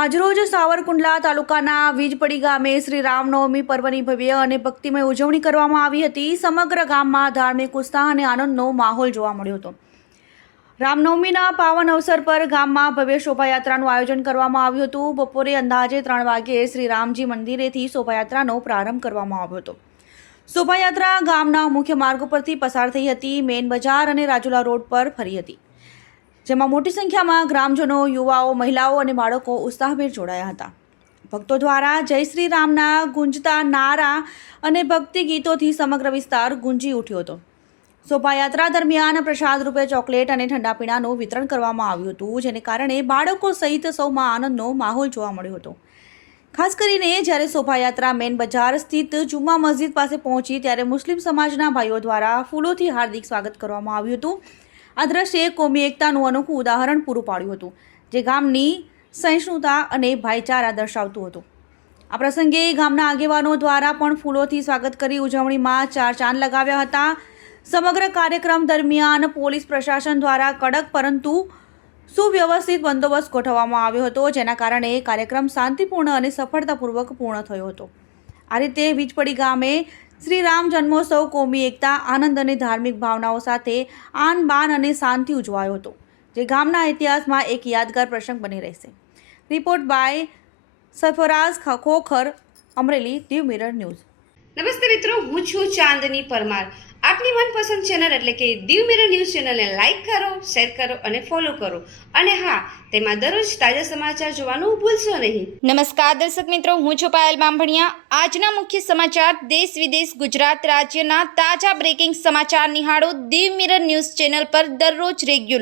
આજરોજ સાવરકુંડલા તાલુકાના વીજપડી ગામે શ્રી રામનવમી પર્વની ભવ્ય અને ભક્તિમય ઉજવણી કરવામાં આવી હતી। સમગ્ર ગામમાં ધાર્મિક ઉત્સાહ અને આનંદનો માહોલ જોવા મળ્યો હતો। રામનવમીના પાવન અવસર પર ગામમાં ભવ્ય શોભાયાત્રાનું આયોજન કરવામાં આવ્યું હતું। બપોરે અંદાજે 3 વાગ્યે શ્રી રામજી મંદિરેથી શોભાયાત્રાનો પ્રારંભ કરવામાં આવ્યો હતો। શોભાયાત્રા ગામના મુખ્ય માર્ગ પરથી પસાર થઈ હતી। મેન બજાર અને રાજુલા રોડ પર ફરી હતી, જેમાં મોટી સંખ્યામાં ગ્રામજનો, યુવાઓ, મહિલાઓ અને બાળકો ઉત્સાહભેર જોડાયા હતા। ભક્તો દ્વારા જય શ્રી રામના ગુંજતા નારા અને ભક્તિ ગીતોથી સમગ્ર વિસ્તાર ગુંજી ઉઠ્યો હતો। શોભાયાત્રા દરમિયાન પ્રસાદ રૂપે ચોકલેટ અને ઠંડા પીણાનું વિતરણ કરવામાં આવ્યું હતું, જેને કારણે બાળકો સહિત સૌમાં આનંદનો માહોલ જોવા મળ્યો હતો। ખાસ કરીને જ્યારે શોભાયાત્રા મેન બજાર સ્થિત જુમ્મા મસ્જિદ પાસે પહોંચી ત્યારે મુસ્લિમ સમાજના ભાઈઓ દ્વારા ફૂલોથી હાર્દિક સ્વાગત કરવામાં આવ્યું હતું। આ દ્રશ્યે કોમી એકતાનું અનોખું ઉદાહરણ પૂરું પાડ્યું હતું, જે ગામની સહિષ્ણુતા અને ભાઈચારા દર્શાવતું હતું। આ પ્રસંગે ગામના આગેવાનો દ્વારા પણ ફૂલોથી સ્વાગત કરી ઉજવણીમાં 4 ચાંદ લગાવ્યા હતા। સમગ્ર કાર્યક્રમ દરમિયાન પોલીસ પ્રશાસન દ્વારા કડક પરંતુ સુવ્યવસ્થિત બંદોબસ્ત ગોઠવવામાં આવ્યો હતો, જેના કારણે કાર્યક્રમ શાંતિપૂર્ણ અને સફળતાપૂર્વક પૂર્ણ થયો હતો। આ રીતે વીજપડી ગામે શ્રી રામ જન્મોત્સવ કોમી એકતા, આનંદ અને ધાર્મિક ભાવનાઓ સાથે આન બાન અને શાંતિ ઉજવાયો હતો, જે ગામના ઇતિહાસમાં એક યાદગાર પ્રસંગ બની રહેશે। Report by Sarfaraz Khokhar, Amreli, Diu mirror news. નમસ્તે મિત્રો, હું છું ચાંદની પરમાર। આપની મનપસંદ ચેનલ એટલે કે દીવ મિરર ન્યૂઝ ચેનલને લાઈક કરો, શેર કરો અને ફોલો કરો, અને હા, તેમાં દરરોજ તાજા સમાચાર જોવાનું ભૂલશો નહીં। નમસ્કાર દર્શક મિત્રો, હું છું પાયલ બામભણિયા। આજના મુખ્ય સમાચાર, દેશ વિદેશ, ગુજરાત રાજ્યના તાજા બ્રેકિંગ સમાચાર નિહાળો દીવ મિરર ન્યૂઝ ચેનલ પર દરરોજ રેગ્યુલર।